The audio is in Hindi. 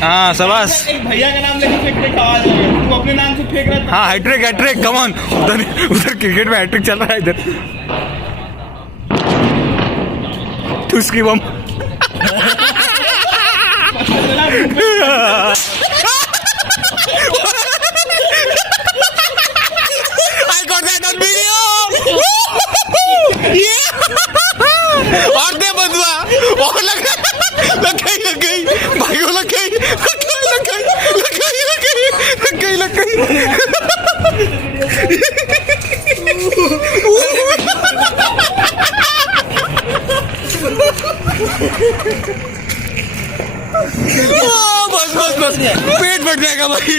हाँ शाबाश। एक भैया का नाम लेके फेंक फेंक आवाज आ रही है, तू अपने नाम से फेंक रहा था। हाँ हैट्रिक हैट्रिक कम ऑन। उधर उधर क्रिकेट में हैट्रिक चल रहा है इधर। उसकी बम I got that on video. और दे बंदुआ और लग गई भाई को लग गई बस पेट फट जाएगा भाई।